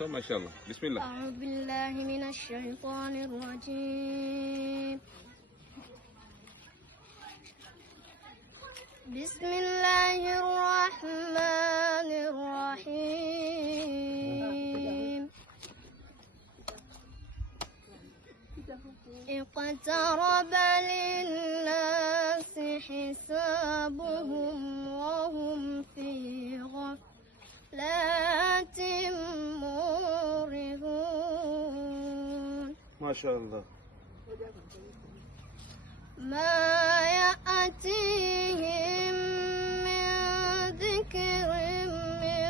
ما شاء الله. بسم الله. أعوذ بالله من الشيطان الرجيم. بسم الله الرحمن الرحيم. اقترب للناس حسابهم وهم في غفلة معرضون. ما شاء الله. ما يأتيهم من ذكر من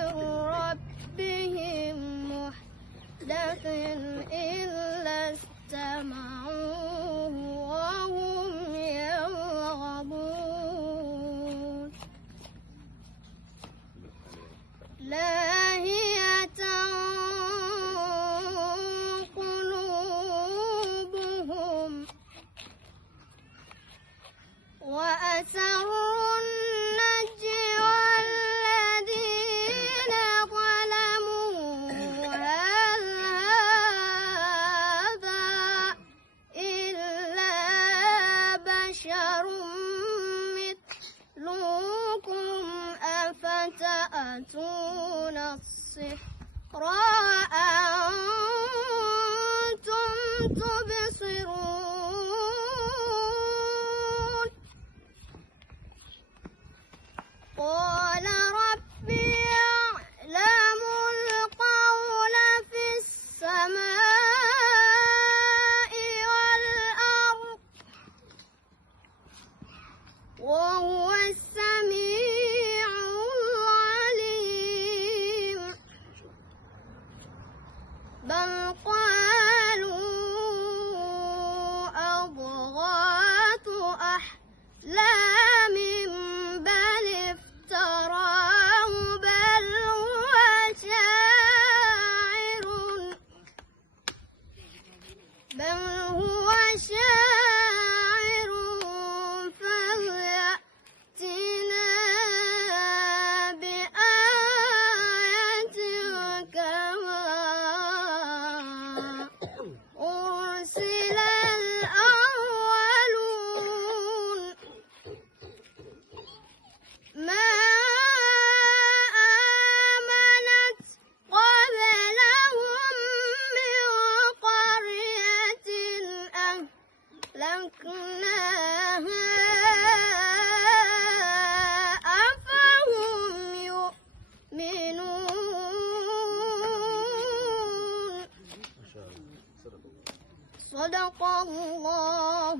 ربهم محدث إلا استمعوه وهم يرغبون. لاهية قلوبهم وأسروا النجوى الذين ظلموا هل هذا إلا بشر مثلكم أفتأتون السحر وأنتم تبصرون. قال ربي يعلم القول في السماء والأرض وهو السميع العليم. بل قالوا أضغاث أحلام بل افتراه بل هو شاعر فليأتنا بآية كما أرسل الأولون. ما آمنت قبلهم من قرية أهلكناها أفهم يؤمنون. صدق الله